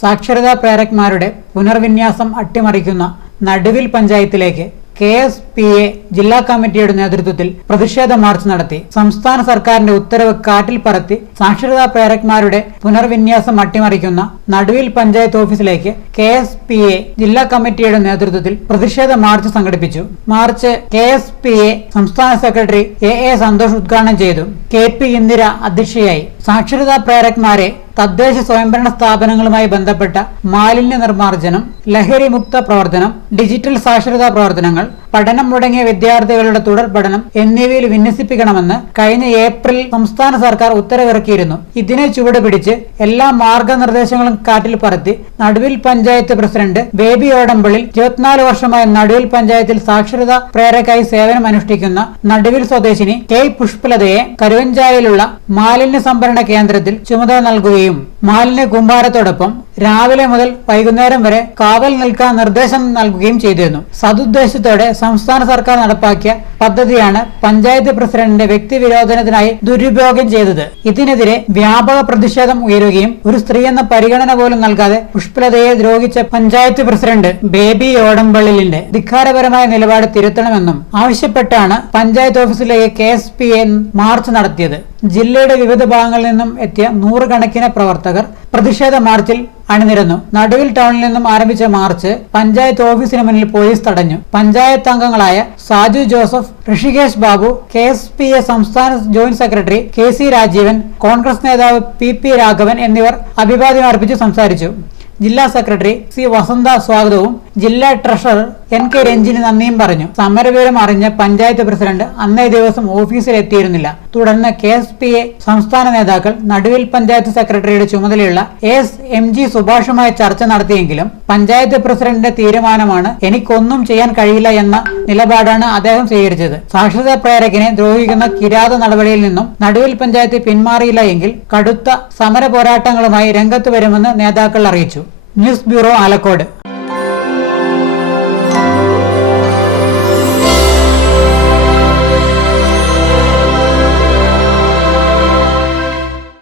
സാക്ഷരതാ പ്രേരക്മാരുടെ പുനർവിന്യാസം അട്ടിമറിക്കുന്ന നടുവിൽ പഞ്ചായത്തിലേക്ക് കെ എസ് പി എ ജില്ലാ കമ്മിറ്റിയുടെ നേതൃത്വത്തിൽ പ്രതിഷേധ മാർച്ച് നടത്തി. സംസ്ഥാന സർക്കാരിന്റെ ഉത്തരവ് കാറ്റിൽ പറത്തി സാക്ഷരതാ പ്രേരക്മാരുടെ പുനർവിന്യാസം അട്ടിമറിക്കുന്ന നടുവിൽ പഞ്ചായത്ത് ഓഫീസിലേക്ക് കെ എസ് പി എ ജില്ലാ കമ്മിറ്റിയുടെ നേതൃത്വത്തിൽ പ്രതിഷേധ മാർച്ച് സംഘടിപ്പിച്ചു. March K S P A സംസ്ഥാന സെക്രട്ടറി എ എ സന്തോഷ് ഉദ്ഘാടനം ചെയ്തു. കെ പി ഇന്ദിര അധ്യക്ഷയായി. സാക്ഷരതാ പ്രേരക്മാരെ തദ്ദേശ സ്വയംഭരണ സ്ഥാപനങ്ങളുമായി ബന്ധപ്പെട്ട മാലിന്യ നിർമ്മാർജനം ലഹരി മുക്ത പ്രവർത്തനം ഡിജിറ്റൽ സാക്ഷരതാ പ്രവർത്തനങ്ങൾ പഠനം മുടങ്ങിയ വിദ്യാർത്ഥികളുടെ തുടർ പഠനം എന്നിവയിൽ വിന്യസിപ്പിക്കണമെന്ന് കഴിഞ്ഞ ഏപ്രിൽ സംസ്ഥാന സർക്കാർ ഉത്തരവിറക്കിയിരുന്നു. ഇതിനെ ചുവടുപിടിച്ച് എല്ലാ മാർഗനിർദ്ദേശങ്ങളും കാറ്റിൽ പറത്തി നടുവിൽ പഞ്ചായത്ത് പ്രസിഡന്റ് ബേബി ഓടമ്പളിൽ ഇരുപത്തിനാല് വർഷമായി നടുവിൽ പഞ്ചായത്തിൽ സാക്ഷരതാ പ്രേരക്കായി സേവനം അനുഷ്ഠിക്കുന്ന നടുവിൽ സ്വദേശിനി കെ പുഷ്പലതയെ കരുവഞ്ചാലിലുള്ള മാലിന്യ സംഭരണ കേന്ദ്രത്തിൽ ചുമതല നൽകുകയും മാലിന്യ കൂമ്പാരത്തോടൊപ്പം രാവിലെ മുതൽ വൈകുന്നേരം വരെ കാവൽ നിൽക്കാൻ നിർദ്ദേശം നൽകുകയും ചെയ്തിരുന്നു. സതുദ്ദേശത്തോടെ സംസ്ഥാന സർക്കാർ നടപ്പാക്കിയ പദ്ധതിയാണ് പഞ്ചായത്ത് പ്രസിഡന്റിന്റെ വ്യക്തിവിരോധനത്തിനായി ദുരുപയോഗം ചെയ്തത്. ഇതിനെതിരെ വ്യാപക പ്രതിഷേധം ഉയരുകയും ഒരു സ്ത്രീ എന്ന പരിഗണന പോലും നൽകാതെ പുഷ്പലതയെ ദ്രോഹിച്ച പഞ്ചായത്ത് പ്രസിഡന്റ് ബേബി ഓടംപള്ളിലിന്റെ ധിക്കാരപരമായ നിലപാട് തിരുത്തണമെന്നും ആവശ്യപ്പെട്ടാണ് പഞ്ചായത്ത് ഓഫീസിലേക്ക് K S P A march നടത്തിയത്. ജില്ലയുടെ വിവിധ ഭാഗങ്ങളിൽ നിന്നും എത്തിയ നൂറുകണക്കിന് പ്രവർത്തകർ പ്രതിഷേധ മാർച്ചിൽ അണിനിരന്നു. നടുവിൽ ടൗണിൽ നിന്നും ആരംഭിച്ച മാർച്ച് പഞ്ചായത്ത് ഓഫീസിന് മുന്നിൽ പോലീസ് തടഞ്ഞു. പഞ്ചായത്ത് അംഗങ്ങളായ Saju Joseph Rishikesh Babu K S P A സംസ്ഥാന joint secretary K C Rajeevan Congress നേതാവ് പി പി രാഘവൻ എന്നിവർ അഭിവാദ്യം അർപ്പിച്ച് സംസാരിച്ചു. ജില്ലാ സെക്രട്ടറി സി വസന്ത സ്വാഗതവും ജില്ലാ ട്രഷറർ എൻ കെ രഞ്ജിനി നന്ദിയും പറഞ്ഞു. സമരവിവരം അറിഞ്ഞ പഞ്ചായത്ത് പ്രസിഡന്റ് അന്നേ ദിവസം ഓഫീസിൽ എത്തിയിരുന്നില്ല തുടർന്ന് കെ എസ് പി എ സംസ്ഥാന നേതാക്കൾ നടുവിൽ പഞ്ചായത്ത് സെക്രട്ടറിയുടെ ചുമതലയുള്ള എസ് എം ജി സുഭാഷുമായി ചർച്ച നടത്തിയെങ്കിലും പഞ്ചായത്ത് പ്രസിഡന്റിന്റെ തീരുമാനമാണ് എനിക്കൊന്നും ചെയ്യാൻ കഴിയില്ല എന്ന നിലപാടാണ് അദ്ദേഹം സ്വീകരിച്ചത്. സാക്ഷരതാ പ്രേരകനെ ദ്രോഹിക്കുന്ന കിരാത നടപടിയിൽ നിന്നും നടുവിൽ പഞ്ചായത്ത് പിന്മാറിയില്ല എങ്കിൽ കടുത്ത സമര പോരാട്ടങ്ങളുമായി രംഗത്ത് വരുമെന്ന് നേതാക്കൾ അറിയിച്ചു. News bureau Alakode.